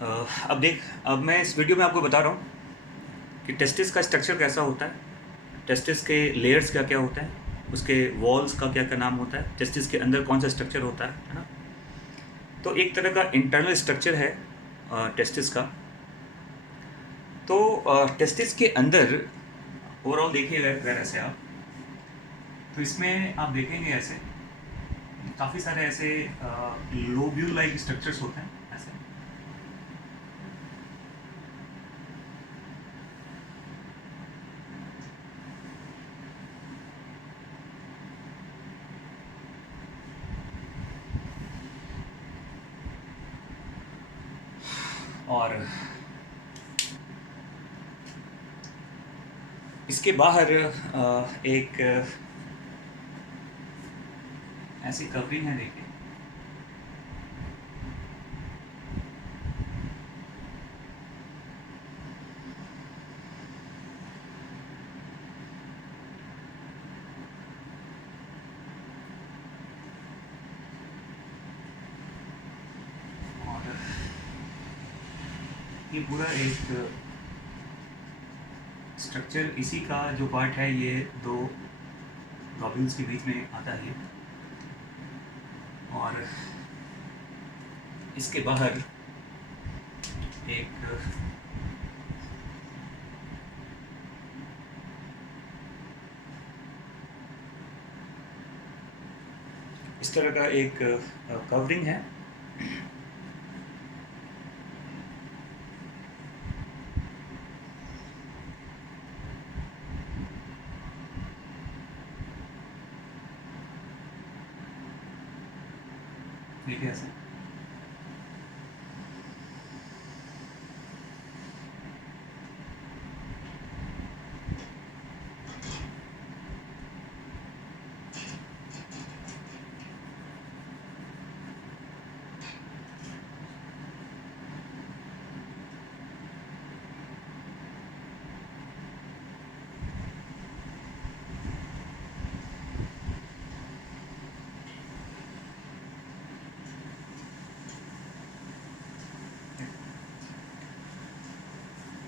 अब मैं इस वीडियो में आपको बता रहा हूँ कि टेस्टिस का स्ट्रक्चर कैसा होता है, टेस्टिस के लेयर्स क्या क्या होते हैं, उसके वॉल्स का क्या क्या नाम होता है, टेस्टिस के अंदर कौन सा स्ट्रक्चर होता है ना। तो एक तरह का इंटरनल स्ट्रक्चर है टेस्टिस का। तो टेस्टिस के अंदर ओवरऑल देखिएगा अगर ऐसे आप, तो इसमें आप देखेंगे ऐसे काफ़ी सारे ऐसे लोब्यूल लाइक स्ट्रक्चर्स होते हैं ऐसे। और इसके बाहर एक ऐसी कवरिंग है, देखिए। और ये पूरा एक स्ट्रक्चर, इसी का जो पार्ट है ये दो लॉब्यूल्स के बीच में आता है। और इसके बाहर एक इस तरह का एक कवरिंग है। देखिए ऐसे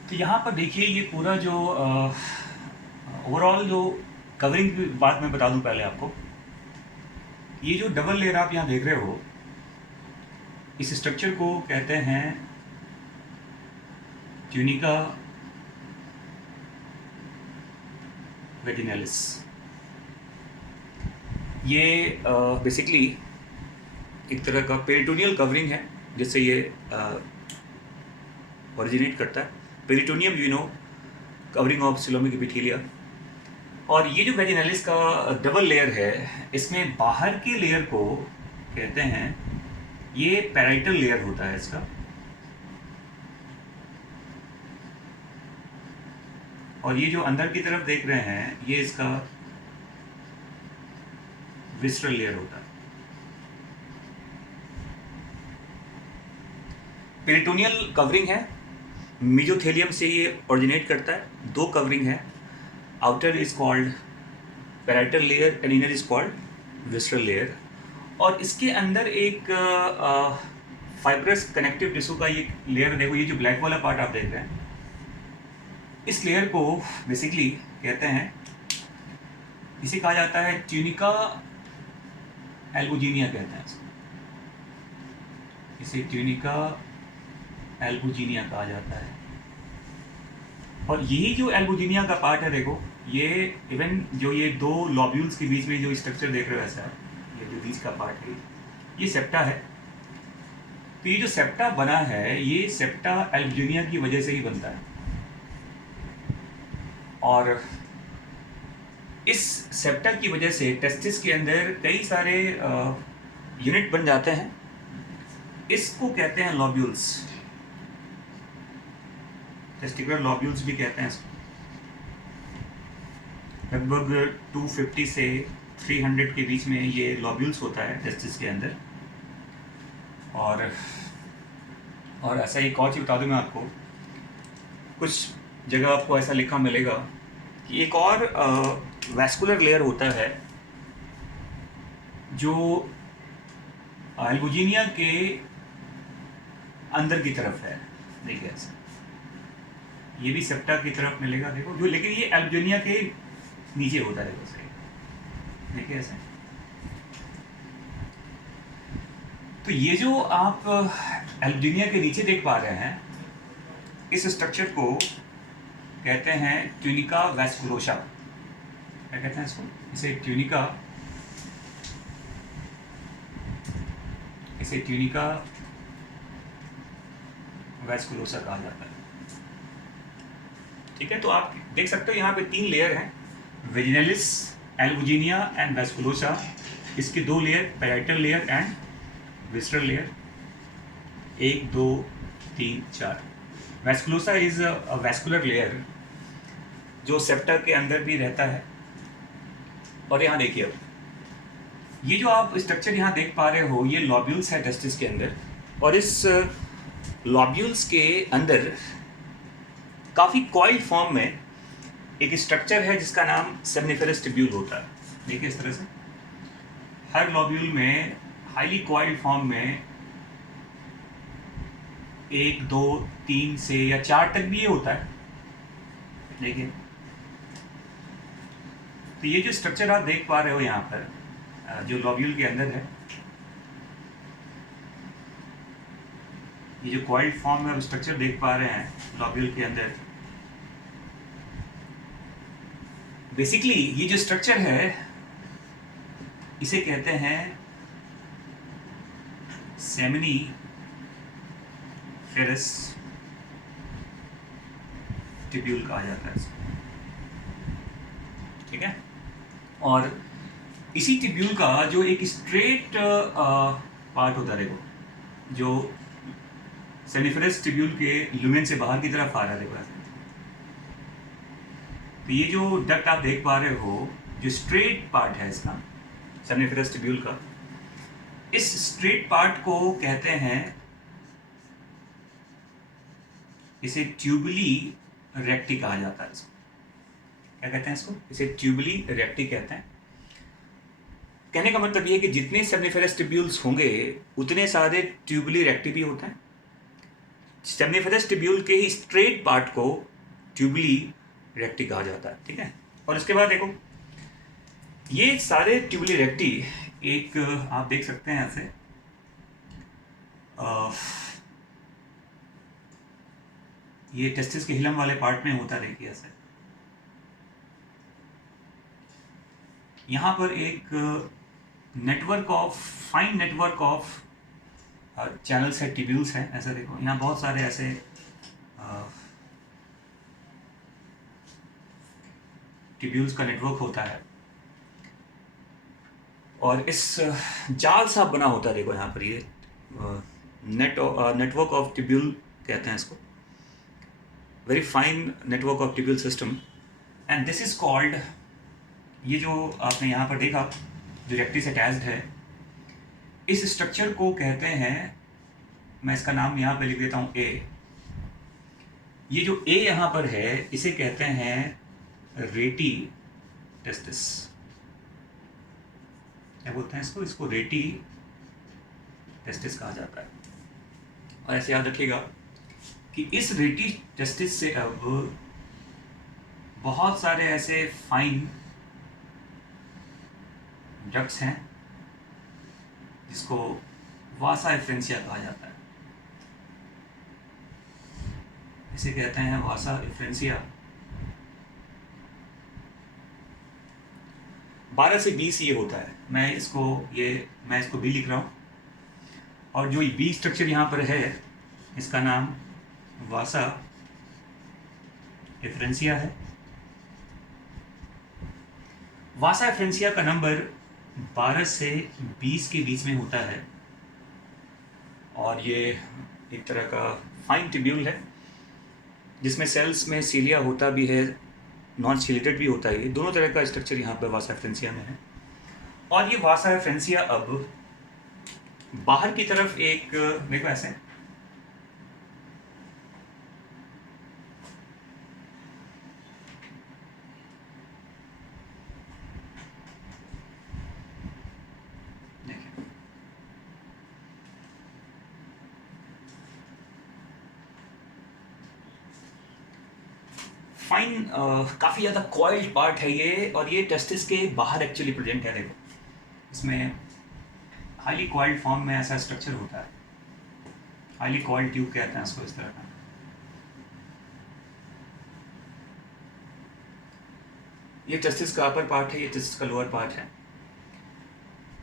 तो यहाँ पर देखिए ये पूरा जो ओवरऑल जो कवरिंग की बात मैं बता दूं पहले आपको। ये जो डबल लेयर आप यहाँ देख रहे हो, इस स्ट्रक्चर को कहते हैं ट्यूनिका वेजिनैलिस। ये बेसिकली एक तरह का पेरिटोनियल कवरिंग है जिससे ये ओरिजिनेट करता है। Peritoneum covering of coelomic epithelia. और ये जो वेजिनैलिस का डबल लेयर है, इसमें बाहर के लेयर को कहते हैं, ये पैराइटल लेयर होता है इसका। और ये जो अंदर की तरफ देख रहे हैं, ये इसका विस्ट्रल लेयर होता है। पेरिटोनियल कवरिंग है, मेसोथेलियम से ये ओरिजिनेट करता है। दो कवरिंग है, outer is called parietal layer and inner is called विस्ट्रल layer. और इसके अंदर एक फाइब्रस कनेक्टिव टिश्यू का ये लेयर देखो, ये जो ब्लैक वाला पार्ट आप देख रहे हैं, इस लेयर को बेसिकली कहते हैं, इसे कहा जाता है ट्यूनिका एल्बुजिनिया कहते हैं इसको। इसे ट्यूनिका एल्बुजिनिया कहा जाता है। और यही जो एल्बुजिनिया का पार्ट है, देखो ये इवन जो ये दो लॉब्यूल्स के बीच में जो स्ट्रक्चर देख रहे हो ऐसा है, ये जो बीच का पार्ट है, ये सेप्टा है। तो ये जो सेप्टा बना है, ये सेप्टा एल्बुजिनिया की वजह से ही बनता है। और इस सेप्टा की वजह से टेस्टिस के अंदर कई सारे यूनिट बन जाते हैं। इसको कहते हैं लॉब्यूल्स, टेस्टिकुलर लॉब्यूल्स भी कहते हैं इसको। लगभग 250 से 300 के बीच में ये लॉब्यूल्स होता है टेस्टिस के अंदर। और ऐसा एक और चीज़ बता दूं मैं आपको, कुछ जगह आपको ऐसा लिखा मिलेगा कि एक और वैस्कुलर लेयर होता है जो एल्बुजिनिया के अंदर की तरफ है, देखिए ऐसे, ये भी सेप्टा की तरफ मिलेगा देखो जो, लेकिन ये एल्ब्यूनिया के नीचे होता है, देखो सही, देखिए ऐसे। तो ये जो आप एल्ब्यूनिया के नीचे देख पा रहे हैं, इस स्ट्रक्चर को कहते हैं ट्यूनिका वैस्कुलोसा। क्या कहते हैं इसको? इसे ट्यूनिका वैस्कुलोसा कहा जाता है। ठीक है, तो आप देख सकते हो यहाँ पे 3 लेयर हैं, वेजिनलिस, एल्बुजिनिया एंड वैस्कुलोसा। इसके 2 layer, parietal layer and विस्ट्रल layer, 1 2 3 4। Vasculosa is a vascular layer जो सेप्टा के अंदर भी रहता है। और यहाँ देखिए, अब ये जो आप स्ट्रक्चर यहाँ देख पा रहे हो, ये लॉब्यूल्स है टेस्टिस के अंदर, और इस लॉब्यूल्स के अंदर काफ़ी कॉइल्ड फॉर्म में एक स्ट्रक्चर है जिसका नाम सेमनिफेरस ट्यूब्यूल होता है। देखिए इस तरह से हर लॉब्यूल में हाईली कॉइल्ड फॉर्म में 1 2 3 से या 4 तक भी ये होता है। देखिए, तो ये जो स्ट्रक्चर आप देख पा रहे हो यहाँ पर, जो लॉब्यूल के अंदर है, ये जो कॉइल्ड फॉर्म में स्ट्रक्चर देख पा रहे हैं लॉब्यूल के अंदर, बेसिकली ये जो स्ट्रक्चर है इसे कहते हैं सेमनिफेरस ट्यूब्यूल कहा जाता है। ठीक है, और इसी ट्यूब्यूल का जो एक स्ट्रेट पार्ट होता है, देखो जो सेमनिफेरस ट्यूब्यूल के लुमेन से बाहर की तरफ आ रहा है, देखो ऐसे। तो ये जो डक्ट आप देख पा रहे हो, जो स्ट्रेट पार्ट है इसका सेमनिफेरस ट्यूब्यूल का, इस स्ट्रेट पार्ट को कहते हैं, इसे ट्यूबुली रेक्टी कहा जाता है। इसको क्या कहते हैं? इसको इसे ट्यूबुली रेक्टी कहते हैं। कहने का मतलब ये है कि जितने सेमनिफेरस ट्यूब्यूल्स होंगे उतने सारे ट्यूबुली रेक्टी भी होते हैं। सेमनिफेरस ट्यूब्यूल के ही स्ट्रेट पार्ट को ट्यूबुली रेक्टी कहा जाता है। ठीक है, और इसके बाद देखो ये सारे ट्यूबुली रेक्टी एक आप देख सकते हैं ऐसे, ये टेस्टिस के हिलम वाले पार्ट में होता है। देखिए ऐसे, यहाँ पर एक फाइन नेटवर्क ऑफ चैनल्स है, ट्यूब्यूल्स हैं। ऐसा देखो, यहाँ बहुत सारे ऐसे ट्यूब्यूल्स का नेटवर्क होता है, और इस जाल सा बना होता है। देखो यहाँ पर ये नेटवर्क ऑफ ट्यूब्यूल कहते हैं इसको, very fine network of tubule system, and this is called, ये जो आपने यहाँ पर देखा जो रेक्टी से अटैच्ड है, इस स्ट्रक्चर को कहते हैं, मैं इसका नाम यहाँ पे लिख देता हूँ ए। ये जो ए यहाँ पर है इसे कहते हैं रेटी टेस्टिस। क्या बोलते हैं इसको? इसको रेटी टेस्टिस कहा जाता है। और ऐसे याद रखिएगा कि इस रेटी टेस्टिस से अब बहुत सारे ऐसे फाइन डक्ट्स हैं जिसको वासा एफ्रेंसिया कहा जाता है। इसे कहते हैं वासा एफ्रेंसिया। 12 से 20 ये होता है। मैं इसको बी लिख रहा हूँ, और जो बी स्ट्रक्चर यहाँ पर है इसका नाम वासा एफ्रेंसिया है। वासा एफ्रेंसिया का नंबर 12 से 20 के बीच में होता है, और ये एक तरह का फाइन ट्यूब्यूल है जिसमें सेल्स में सीलिया होता भी है, नॉन सीलेटेड भी होता है। ये दोनों तरह का स्ट्रक्चर यहाँ पर वासा एफ्रेंसिया में है। और ये वासा एफ्रेंसिया अब बाहर की तरफ एक, देखो ऐसे, फाइन, काफ़ी ज़्यादा कॉइल्ड पार्ट है ये, और ये टेस्टिस के बाहर एक्चुअली प्रेजेंट है। देखो इसमें हाईली कॉइल्ड फॉर्म में ऐसा स्ट्रक्चर होता है, हाईली कॉइल्ड ट्यूब कहते हैं इसको, इस तरह का। ये टेस्टिस का अपर पार्ट है, ये टेस्टिस का लोअर पार्ट है।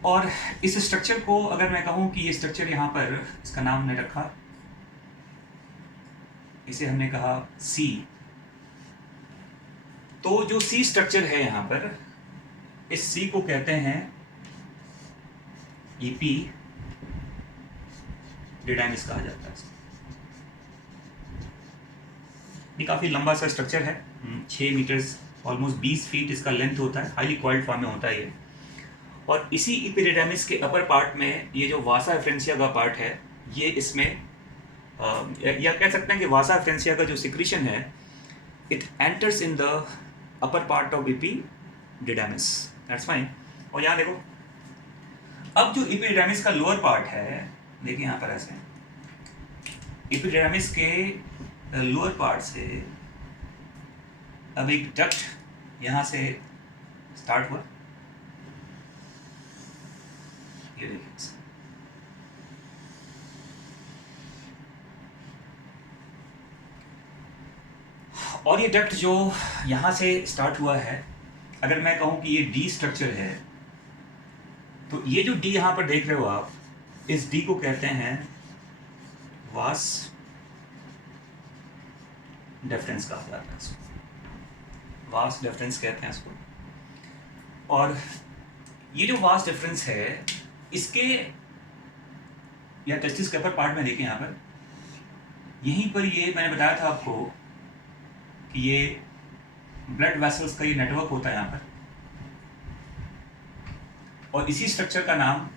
और इस स्ट्रक्चर को अगर मैं कहूँ कि ये स्ट्रक्चर यहाँ पर, इसका नाम हमने रखा, इसे हमने कहा सी। तो जो सी स्ट्रक्चर है यहाँ पर, इस सी को कहते हैं ईपी डिडाइमिस कहा जाता है। ये काफ़ी लंबा सा स्ट्रक्चर है, 6 मीटर्स, ऑलमोस्ट 20 फीट इसका लेंथ होता है, हाईली कॉइल्ड फॉर्म में होता है ये। और इसी इपिडिडाइमिस के अपर पार्ट में ये जो वासा एफ्रेंसिया का पार्ट है, ये इसमें या कह सकते हैं कि वासा एफ्रेंसिया का जो सिक्रीशन है, it enters in the upper part of epididymis, that's fine. और यहाँ देखो, अब जो इपिडिडाइमिस का लोअर पार्ट है, देखिए यहाँ पर ऐसे इपिडिडाइमिस के लोअर पार्ट से अब एक डक्ट यहाँ से स्टार्ट हुआ, ये देखिए, और ये डक्ट जो यहाँ से स्टार्ट हुआ है, अगर मैं कहूँ कि ये डी स्ट्रक्चर है, तो ये जो डी यहाँ पर देख रहे हो आप, इस डी को कहते हैं वास डिफरेंस कहा जाता है इसको, वास डिफरेंस कहते हैं इसको। और ये जो वास डिफरेंस है, इसके या टेस्टिस के अपर पार्ट में देखिए यहाँ पर, यहीं पर ये मैंने बताया था आपको कि ये ब्लड वेसल्स का ये नेटवर्क होता है यहाँ पर, और इसी स्ट्रक्चर का नाम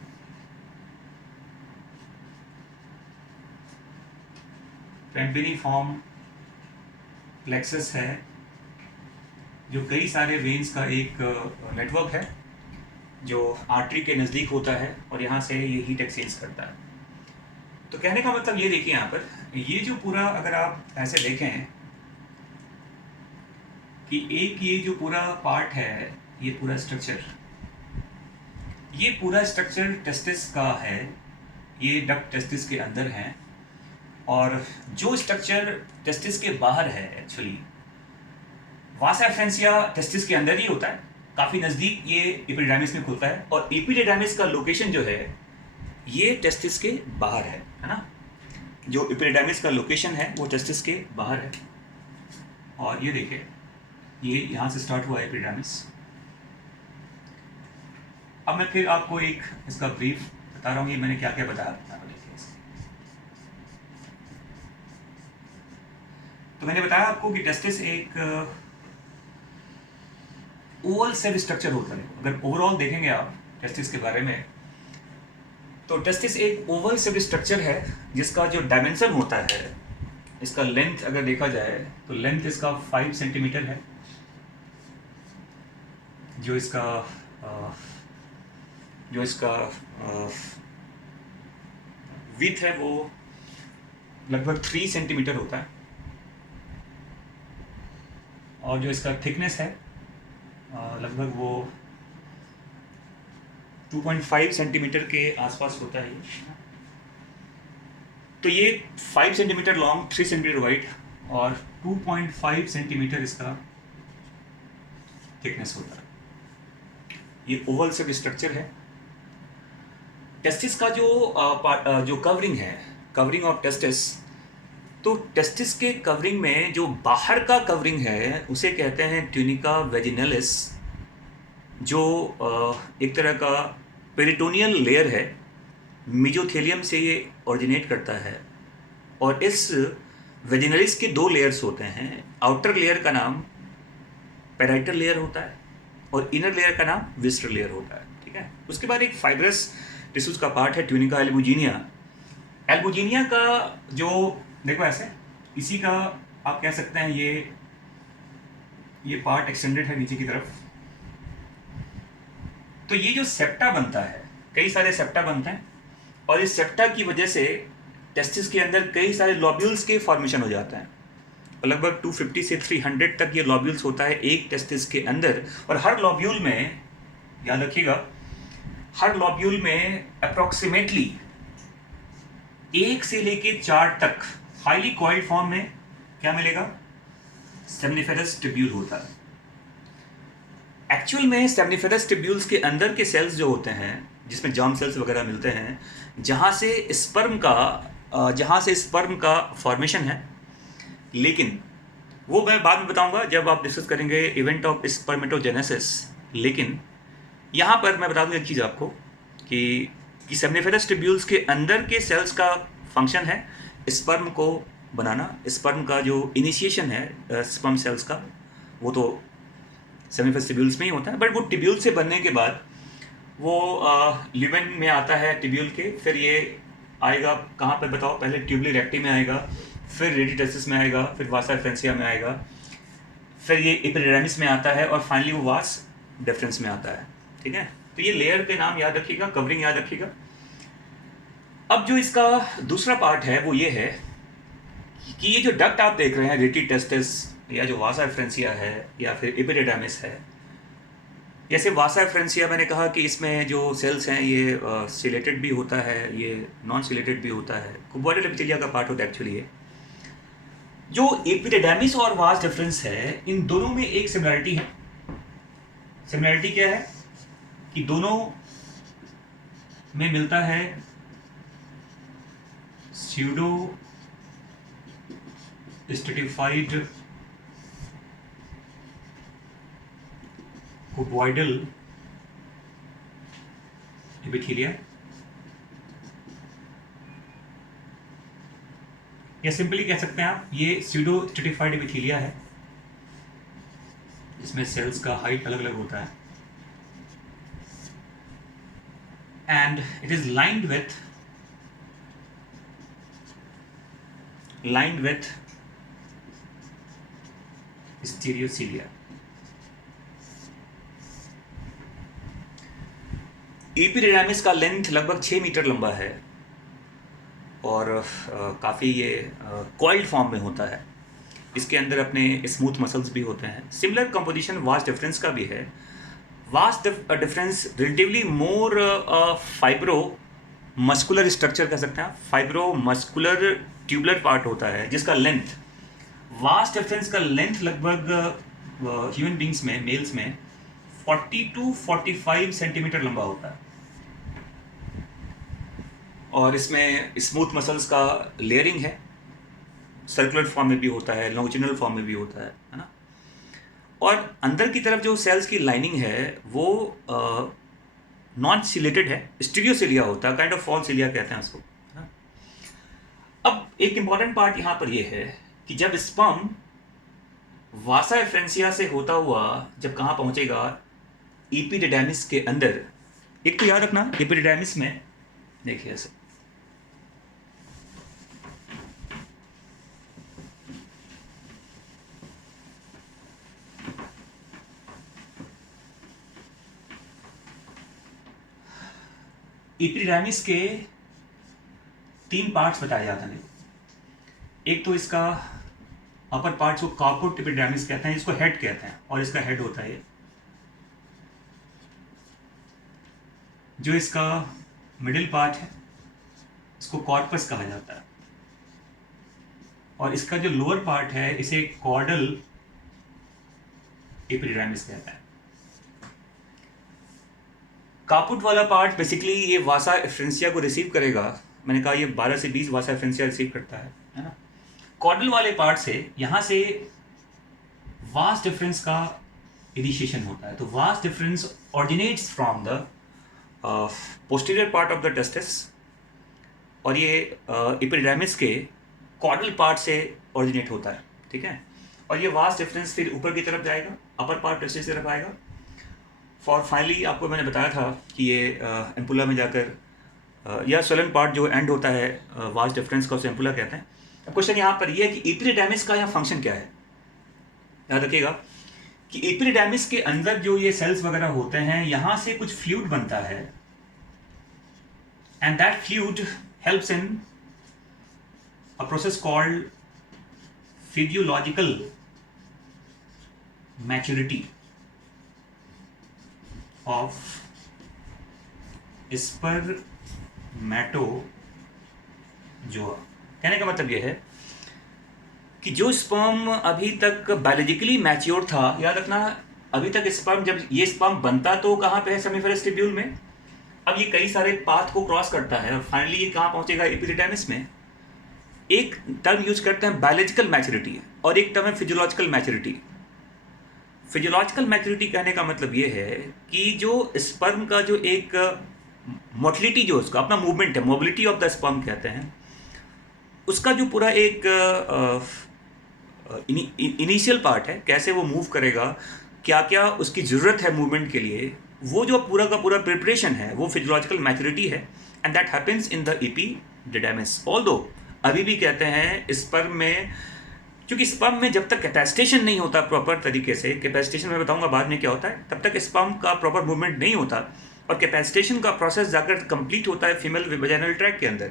पेम्पिनिफॉर्म प्लेक्सस है, जो कई सारे वेन्स का एक नेटवर्क है जो आर्टरी के नज़दीक होता है, और यहाँ से ये हीट एक्सचेंज करता है। तो कहने का मतलब ये देखिए यहाँ पर, ये जो पूरा, अगर आप ऐसे देखें कि एक ये जो पूरा पार्ट है, ये पूरा स्ट्रक्चर टेस्टिस का है, ये डक्ट टेस्टिस के अंदर है। और जो स्ट्रक्चर टेस्टिस के बाहर है, एक्चुअली वासा एफ्रेंसिया टेस्टिस के अंदर ही होता है, काफ़ी नज़दीक ये एपिडिडाइमिस में खुलता है, और एपिडिडाइमिस का लोकेशन जो है ये टेस्टिस के बाहर है ना। जो एपिडिडाइमिस का लोकेशन है वो टेस्टिस के बाहर है। और ये देखिए, ये यहाँ से स्टार्ट हुआ एपिडिडाइमिस। अब मैं फिर आपको एक इसका ब्रीफ बता रहा हूँ, ये मैंने क्या क्या बताया। तो मैंने बताया आपको कि टेस्टिस एक ओवल सेल स्ट्रक्चर होता है। अगर ओवरऑल देखेंगे आप टेस्टिस के बारे में, तो टेस्टिस एक ओवल सेल स्ट्रक्चर है जिसका जो डायमेंशन होता है, इसका लेंथ अगर देखा जाए तो लेंथ इसका 5 सेंटीमीटर है, जो इसका विड्थ है वो लगभग 3 सेंटीमीटर होता है, और जो इसका थिकनेस है लगभग वो 2.5 सेंटीमीटर के आसपास होता है। तो ये 5 सेंटीमीटर लॉन्ग, 3 सेंटीमीटर वाइड और 2.5 सेंटीमीटर इसका थिकनेस होता है। ये ओवल सेल स्ट्रक्चर है। टेस्टिस का जो कवरिंग है, कवरिंग ऑफ टेस्टिस, तो टेस्टिस के कवरिंग में जो बाहर का कवरिंग है उसे कहते हैं ट्यूनिका वेजिनलिस, जो एक तरह का पेरिटोनियल लेयर है। मेजोथेलियम से ये ओरिजिनेट करता है, और इस वेजिनलिस के 2 लेयर्स होते हैं। आउटर लेयर का नाम पेराइटल लेयर होता है, और इनर लेयर का नाम विस्ट्रल लेयर होता है, ठीक है। उसके बाद एक फाइब्रस टिश्यूज का पार्ट है ट्यूनिका एल्बुजिनिया। एल्बुजिनिया का जो देखो ऐसे, इसी का आप कह सकते हैं ये पार्ट एक्सटेंडेड है नीचे की तरफ। तो ये जो सेप्टा बनता है, कई सारे सेप्टा बनते हैं, और इस सेप्टा की वजह से टेस्टिस के अंदर कई सारे लॉब्यूल्स के फॉर्मेशन हो जाते हैं। लगभग 250 से 300 तक ये लॉब्यूल्स होता है एक टेस्टिस के अंदर, और हर लॉब्यूल में, याद रखिएगा, हर लॉब्यूल में अप्रोक्सीमेटली 1 से लेके 4 तक हाईली कॉइल्ड फॉर्म में क्या मिलेगा, सेमनीफेरस ट्यूब्यूल होता है। एक्चुअल में सेमनीफेरस ट्यूब्यूल्स के अंदर के सेल्स जो होते हैं, जिसमें जर्म सेल्स वगैरह मिलते हैं, जहाँ से स्पर्म का फॉर्मेशन है, लेकिन वो मैं बाद में बताऊंगा जब आप डिस्कस करेंगे इवेंट ऑफ स्पर्मेटोजेनेसिस। लेकिन यहाँ पर मैं बता दूँ एक चीज़ आपको कि सेमनीफेरस ट्यूब्यूल्स के अंदर के सेल्स का फंक्शन है स्पर्म को बनाना। स्पर्म का जो इनिशिएशन है स्पर्म सेल्स का, वो तो सेमनीफेरस ट्यूब्यूल्स में ही होता है, बट वो ट्यूब्यूल से बनने के बाद वो ल्यूमेन में आता है ट्यूब्यूल के, फिर ये आएगा कहाँ पर बताओ, पहले ट्यूबुली रेक्टी में आएगा, फिर रेडिटेसिस में आएगा, फिर वासा एफ्रेंसिया में आएगा, फिर ये एपिडिडर्मिस में आता है, और फाइनली वो वास डिफरेंस में आता है। ठीक है, तो ये लेयर के नाम याद रखिएगा, कवरिंग याद रखिएगा। अब जो इसका दूसरा पार्ट है वो ये है कि ये जो डक्ट आप देख रहे हैं, रेडिटेसिस या जो वासा एफ्रेंसिया है या फिर एपिडिडर्मिस है, जैसे वासा एफ्रेंसिया मैंने कहा कि इसमें जो सेल्स हैं ये सिलेटेड भी होता है, ये नॉन सिलेटेड भी होता है, कुबॉइडल एपिथेलिया का पार्ट होता है एक्चुअली ये। जो एपिडिडर्मिस और वास डिफरेंस है, इन दोनों में एक सिमिलरिटी है। सिमिलरिटी क्या है कि दोनों में मिलता है स्यूडो स्ट्रेटिफाइड कुबॉइडल एपिथेलिया, या सिंपली कह सकते हैं आप ये स्यूडो स्ट्रेटिफाइड एपिथेलिया है। इसमें सेल्स का हाइट अलग अलग होता है, and it is lined with stereocilia. Epididymis का लेंथ लगभग 6 मीटर लंबा है और काफ़ी ये कॉइल्ड फॉर्म में होता है। इसके अंदर अपने स्मूथ मसल्स भी होते हैं। सिमिलर कंपोजिशन वास डिफरेंस का भी है। वास डिफरेंस रिलेटिवली मोर फाइब्रो मस्कुलर स्ट्रक्चर कह सकते हैं, फाइब्रो मस्कुलर ट्यूबुलर पार्ट होता है, जिसका लेंथ, वास डिफरेंस का लेंथ लगभग ह्यूमन बींग्स में, मेल्स में 40 to 45 सेंटीमीटर लंबा होता है, और इसमें स्मूथ मसल्स का लेयरिंग है, सर्कुलर फॉर्म में भी होता है, लॉन्जिट्यूडिनल फॉर्म में भी होता है ना। और अंदर की तरफ जो सेल्स की लाइनिंग है वो नॉन सिलेटेड है, स्टीरियोसिलिया होता है, काइंड ऑफ फॉल सिलिया कहते हैं उसको, है ना। अब एक इंपॉर्टेंट पार्ट यहाँ पर ये है कि जब स्पर्म वासा एफ्रेंसिया से होता हुआ जब कहाँ पहुँचेगा, एपिडिडर्मिस के अंदर, एक तो याद रखना एपिडिडर्मिस में देखिए ऐसे एपिडिडर्मिस के 3 पार्ट्स बताए जाते हैं। एक तो इसका अपर पार्ट को कार्पोट एपिडिडर्मिस कहते हैं, इसको हेड कहते हैं, और इसका हेड होता है जो इसका मिडिल पार्ट है, इसको कॉर्पस कहा जाता है, और इसका जो लोअर पार्ट है इसे कॉर्डल एपिडिडर्मिस कहता है। कापुट वाला पार्ट बेसिकली ये वासा एफ्रेंसिया को रिसीव करेगा। मैंने कहा ये 12 से 20 वासा एफ्रेंसिया रिसीव करता है ना। कॉर्डल वाले पार्ट से यहाँ से वास डिफरेंस का इनिशिएशन होता है। तो vas deferens originates from the posterior part of the testis, और ये एपिडिडर्मिस के कॉर्डल पार्ट से ऑरिजिनेट होता है, ठीक है। और ये वास डिफरेंस फिर ऊपर की तरफ जाएगा, अपर पार्ट टेस्टिस की तरफ आएगा, फॉर फाइनली आपको मैंने बताया था कि ये एम्पुला में जाकर या सोलन पार्ट जो एंड होता है वास डिफरेंस का, उसे एम्पुला कहते हैं। अब क्वेश्चन यहाँ पर ये है कि एपिडिडर्मिस का यहाँ फंक्शन क्या है। याद रखिएगा कि एपिडिडर्मिस के अंदर जो ये सेल्स वगैरह होते हैं, यहाँ से कुछ फ्लूइड बनता है, and that fluid helps in a process called physiological maturity of spermatozoa. कहने का मतलब यह है कि जो स्पर्म अभी तक बायोलॉजिकली मैच्योर था, याद रखना अभी तक स्पर्म, जब ये स्पर्म बनता तो कहाँ पे है, सेमीफेरस ट्यूब्यूल में। अब ये कई सारे पाथ को क्रॉस करता है और फाइनली ये कहाँ पहुंचेगा, एपिडिडाइमिस में। एक टर्म यूज करते हैं बायोलॉजिकल मैच्योरिटी और एक टर्म है फिजियोलॉजिकल मैच्योरिटी। फिजियोलॉजिकल मैच्योरिटी कहने का मतलब ये है कि जो स्पर्म का जो एक मोटिलिटी, जो उसका अपना मूवमेंट है, मोबिलिटी ऑफ द स्पर्म कहते हैं, उसका जो पूरा एक इनिशियल पार्ट है, कैसे वो मूव करेगा, क्या क्या उसकी ज़रूरत है मूवमेंट के लिए, वो जो पूरा का पूरा प्रिपरेशन है, वो फिजियोलॉजिकल मैच्योरिटी है। And that happens in the epididymis. Although अभी भी कहते हैं स्पर्म में, क्योंकि स्पर्म में जब तक कैपेसिटेशन नहीं होता प्रॉपर तरीके से, कैपेसिटेशन मैं बताऊंगा बाद में क्या होता है, तब तक स्पर्म का प्रॉपर मूवमेंट नहीं होता, और कैपेसिटेशन का प्रोसेस जाकर कंप्लीट होता है फीमेल वेजाइनल ट्रैक्ट के अंदर।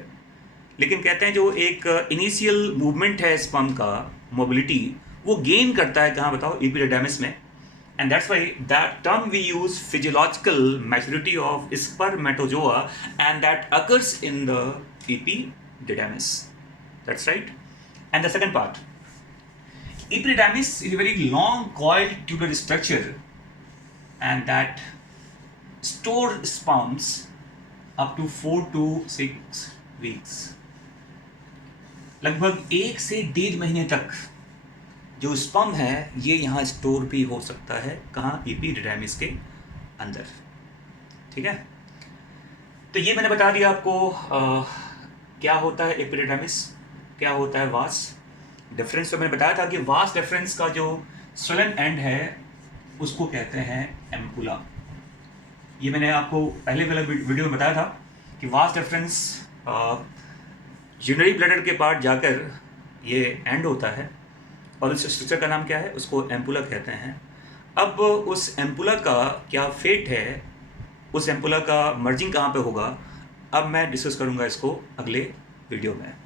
लेकिन कहते हैं जो एक इनिशियल मूवमेंट है स्पर्म का, मोबिलिटी, वो गेन करता है कहाँ बताओ, एपिडिडाइमिस में। And that's why that term we use, physiological maturity of spermatozoa, and that occurs in the epididymis. That's right. And the second part, epididymis is a very long coiled tubular structure and that store sperms up to 4 to 6 weeks। लगभग 1 से 1.5 महीने तक जो sperm है ये यहाँ store भी हो सकता है, कहाँ, एपिडिडाइमिस के अंदर। ठीक है, तो ये मैंने बता दिया आपको क्या होता है एपिडिडाइमिस, क्या होता है वास। डिफरेंस तो मैंने बताया था कि वास डिफरेंस का जो स्वेलन एंड है उसको कहते हैं एम्पुला। ये मैंने आपको पहले वाला वीडियो में बताया था कि वास डिफरेंस यूरिनरी ब्लैडर के पार्ट जाकर ये एंड होता है, और उस स्ट्रक्चर का नाम क्या है, उसको एम्पुला कहते हैं। अब उस एम्पुला का क्या फेट है, उस एम्पुला का मर्जिंग कहाँ पे होगा, अब मैं डिस्कस करूँगा इसको अगले वीडियो में।